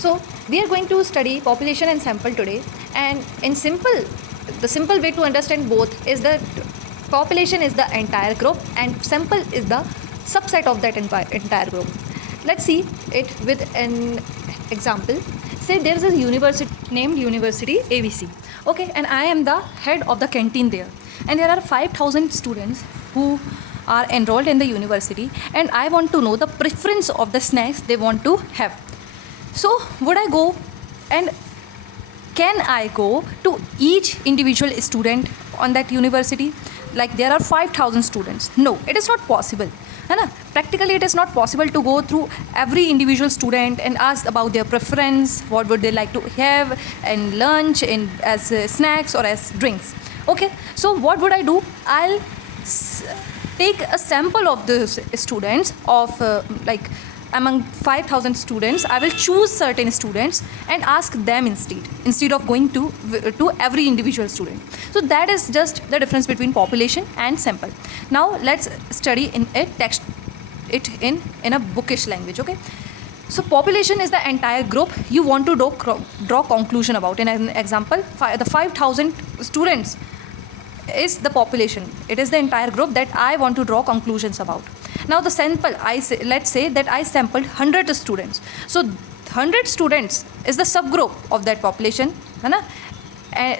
So we are going to study population and sample today, and the simple way to understand both is that population is the entire group and sample is the subset of that entire group. Let's see it with an example. Say there is a university named University ABC. Okay, and I am the head of the canteen there, and there are 5,000 students who are enrolled in the university, and I want to know the preference of the snacks they want to have. So would I go, and can I go to each individual student on that university? Like there are 5,000 students. No, it is not possible. है ना? Practically it is not possible to go through every individual student and ask about their preference, what would they like to have in lunch, in as snacks or as drinks. Okay, so what would I do? I'll take a sample of the students of among 5,000 students. I will choose certain students and ask them instead of going to every individual student. So that is just the difference between population and sample. Now let's study in a text it in a bookish language. Okay, so population is the entire group you want to draw conclusion about. In an example, the 5,000 students is the population. It is the entire group that I want to draw conclusions about. Now the sample, let's say that I sampled 100 students. So 100 students is the subgroup of that population, है ना?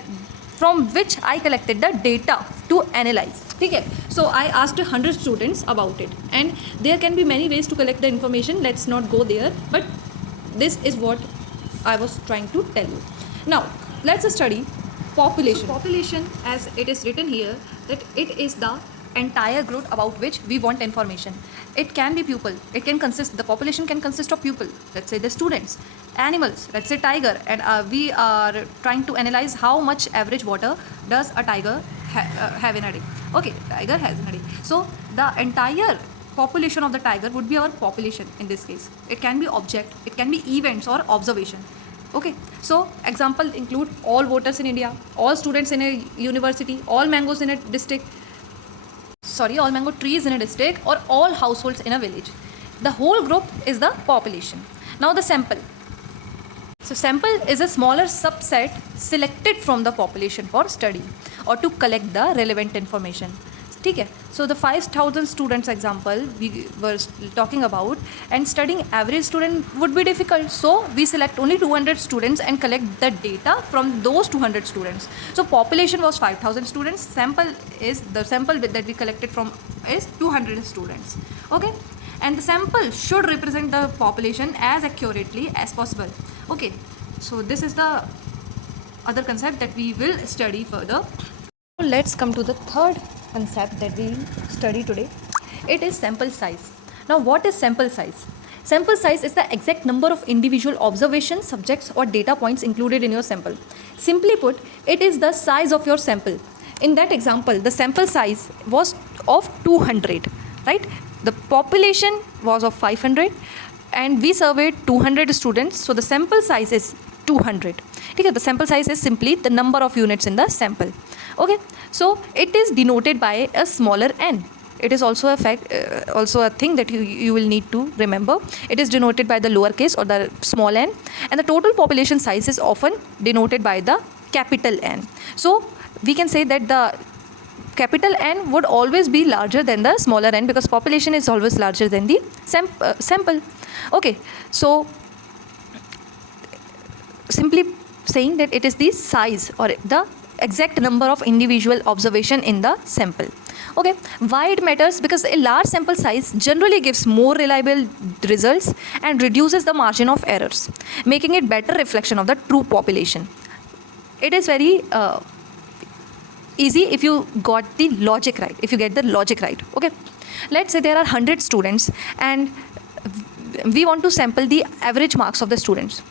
From which I collected the data to analyze. Okay, so I asked 100 students about it, and there can be many ways to collect the information. Let's not go there, but this is what I was trying to tell you. Now let's study population. So population, as it is written here, that it is the entire group about which we want information. It can be people. The population can consist of people. Let's say the students, animals. Let's say tiger, and we are trying to analyze how much average water does a tiger have in a day. Okay, tiger has in a day. So the entire population of the tiger would be our population in this case. It can be object, it can be events or observation. Okay, so example include all voters in India, all students in a university, all mangoes in a district, all mango trees in a district, or all households in a village. The whole group is the population. Now the sample. So sample is a smaller subset selected from the population for study or to collect the relevant information. ठीक है, so the 5,000 students example we were talking about, and studying average student would be difficult, so we select only 200 students and collect the data from those 200 students. So population was 5,000 students, the sample that we collected from is 200 students. Okay, and the sample should represent the population as accurately as possible. Okay, so this is the other concept that we will study further. Let's come to the third concept that we study today. It is sample size. Now what is sample size? Sample size is the exact number of individual observations, subjects or data points included in your sample. Simply put, it is the size of your sample. In that example, the sample size was of 200, right? The population was of 500 and we surveyed 200 students, so the sample size is 200. Okay, the sample size is simply the number of units in the sample. Okay, so it is denoted by a smaller n. It is also a thing that you will need to remember. It is denoted by the lowercase or the small n, and the total population size is often denoted by the capital N. So we can say that the capital N would always be larger than the smaller n, because population is always larger than the sample. Okay, so simply saying that it is the size or the exact number of individual observation in the sample. Okay, why it matters? Because a large sample size generally gives more reliable results and reduces the margin of errors, making it better reflection of the true population. It is very easy if you got the logic right, Okay, let's say there are 100 students and we want to sample the average marks of the students.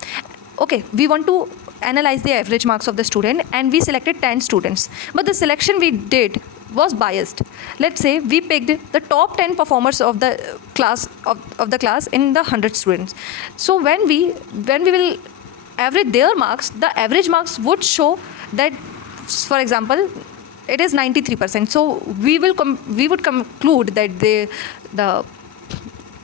Okay, we want to analyze the average marks of the student and we selected 10 students, but the selection we did was biased. Let's say we picked the top 10 performers of the class in the 100 students. So when we will average their marks, the average marks would show that, for example, it is 93%. So we would conclude that the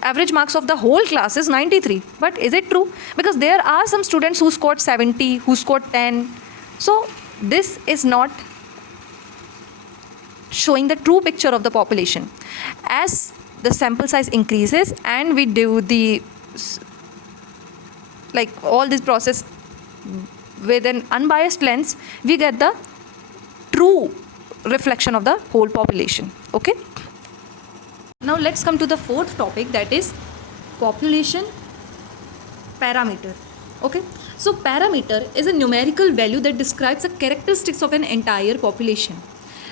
average marks of the whole class is 93. But is it true? Because there are some students who scored 70, who scored 10. So this is not showing the true picture of the population. As the sample size increases and we do the all this process with an unbiased lens, we get the true reflection of the whole population. Okay. Now let's come to the fourth topic, that is population parameter. Okay. So parameter is a numerical value that describes the characteristics of an entire population.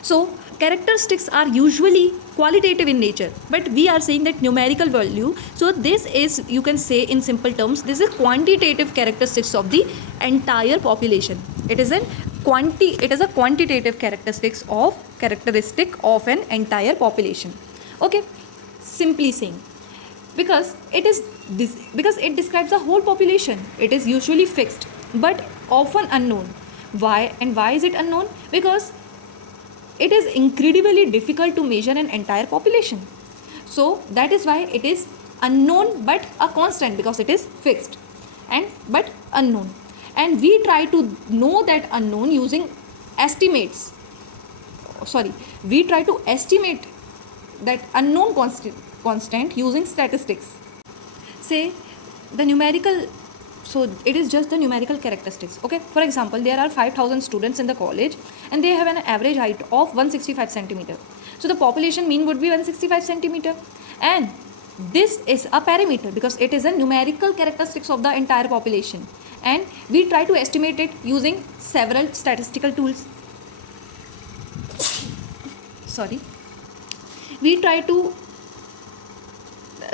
So characteristics are usually qualitative in nature, but we are saying that numerical value. So this is, you can say in simple terms, this is quantitative characteristics of the entire population. It is a quantitative characteristic of an entire population. Okay, simply saying, because it describes the whole population. It is usually fixed but often unknown. Why is it unknown? Because it is incredibly difficult to measure an entire population. So that is why it is unknown but a constant, because it is fixed but unknown. And we try to know that unknown using estimates. We try to estimate that unknown constant using statistics. Say the numerical, so it is just the numerical characteristics. Okay, for example, there are 5,000 students in the college and they have an average height of 165 centimeter. So the population mean would be 165 centimeter, and this is a parameter because it is a numerical characteristics of the entire population, and we try to estimate it using several statistical tools.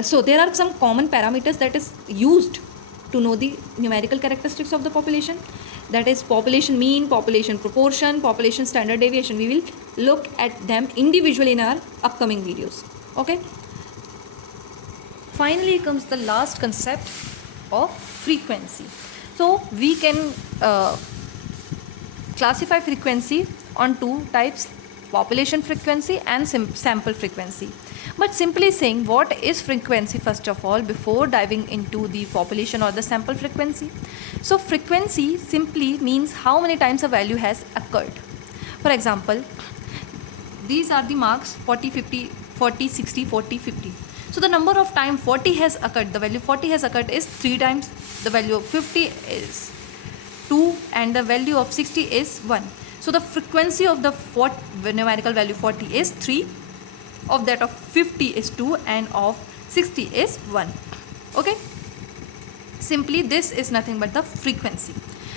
So there are some common parameters that is used to know the numerical characteristics of the population. That is population mean, population proportion, population standard deviation. We will look at them individually in our upcoming videos. Okay. Finally comes the last concept of frequency. So we can classify frequency on two types: population frequency and sample frequency. But simply saying, what is frequency first of all before diving into the population or the sample frequency? So frequency simply means how many times a value has occurred. For example, these are the marks 40, 50, 40, 60, 40, 50. So the number of time 40 has occurred, the value 40 has occurred is 3 times, the value of 50 is 2, and the value of 60 is 1. So the frequency of the numerical value 40 is 3, of that of 50 is 2, and of 60 is 1. Okay, simply this is nothing but the frequency.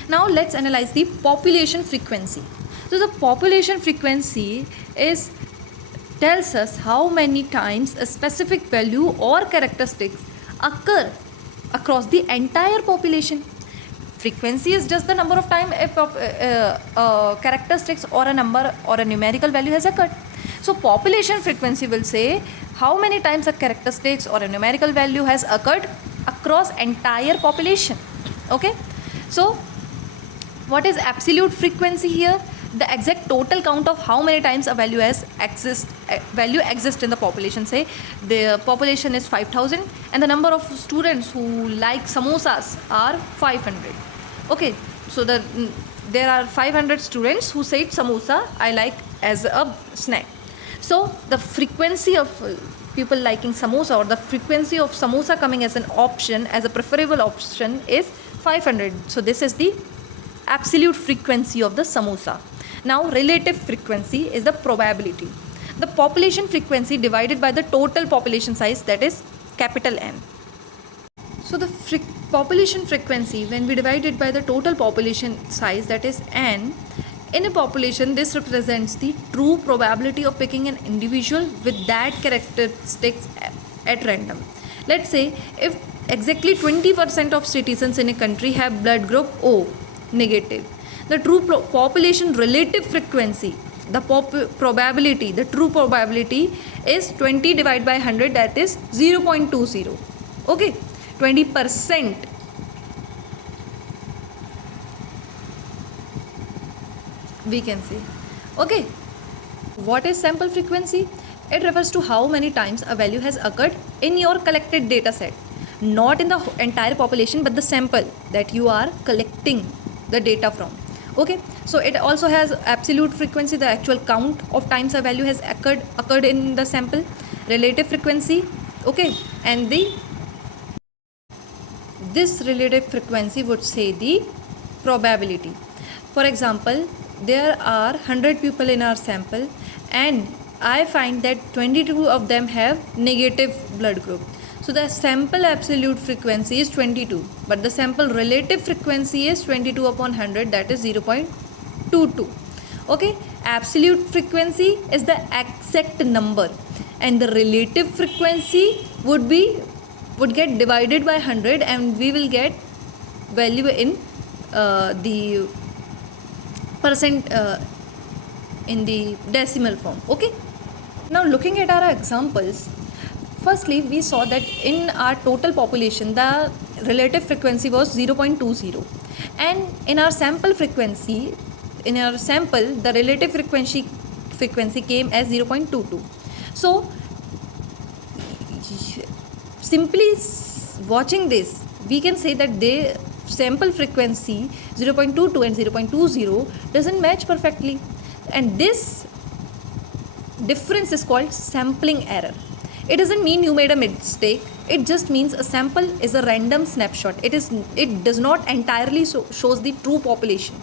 Now let's analyze the population frequency. So the population frequency tells us how many times a specific value or characteristics occur across the entire population. Frequency is just the number of time characteristics or a number or a numerical value has occurred. So population frequency will say how many times a characteristics or a numerical value has occurred across entire population. Okay, so what is absolute frequency here? The exact total count of how many times a value exists in the population. Say the population is 5,000 and the number of students who like samosas are 500. Okay, so there are 500 students who said samosa I like as a snack. So the frequency of people liking samosa, or the frequency of samosa coming as an option, as a preferable option, is 500. So this is the absolute frequency of the samosa. Now relative frequency is the probability. The population frequency divided by the total population size, that is capital N. So the population frequency, when we divide it by the total population size, that is N, in a population, this represents the true probability of picking an individual with that characteristics at random. Let's say if exactly 20% of citizens in a country have blood group O negative, the true population relative frequency, the true probability is 20 divided by 100, that is 0.20. Okay, 20%. We can say. Okay, what is sample frequency? It refers to how many times a value has occurred in your collected data set, not in the entire population but the sample that you are collecting the data from. Okay, so it also has absolute frequency, the actual count of times a value has occurred in the sample, relative frequency, okay, and this relative frequency would say the probability. For example, there are 100 people in our sample and I find that 22 of them have negative blood group. So the sample absolute frequency is 22, but the sample relative frequency is 22 upon 100, that is 0.22. Okay, absolute frequency is the exact number and the relative frequency would get divided by 100 and we will get value in the percent in the decimal form. Okay, now looking at our examples, firstly we saw that in our total population the relative frequency was 0.20 and in our sample frequency, in our sample the relative frequency came as 0.22. So simply watching this we can say that the sample frequency 0.22 and 0.20 doesn't match perfectly, and this difference is called sampling error. It doesn't mean you made a mistake, it just means a sample is a random snapshot. It does not entirely shows the true population.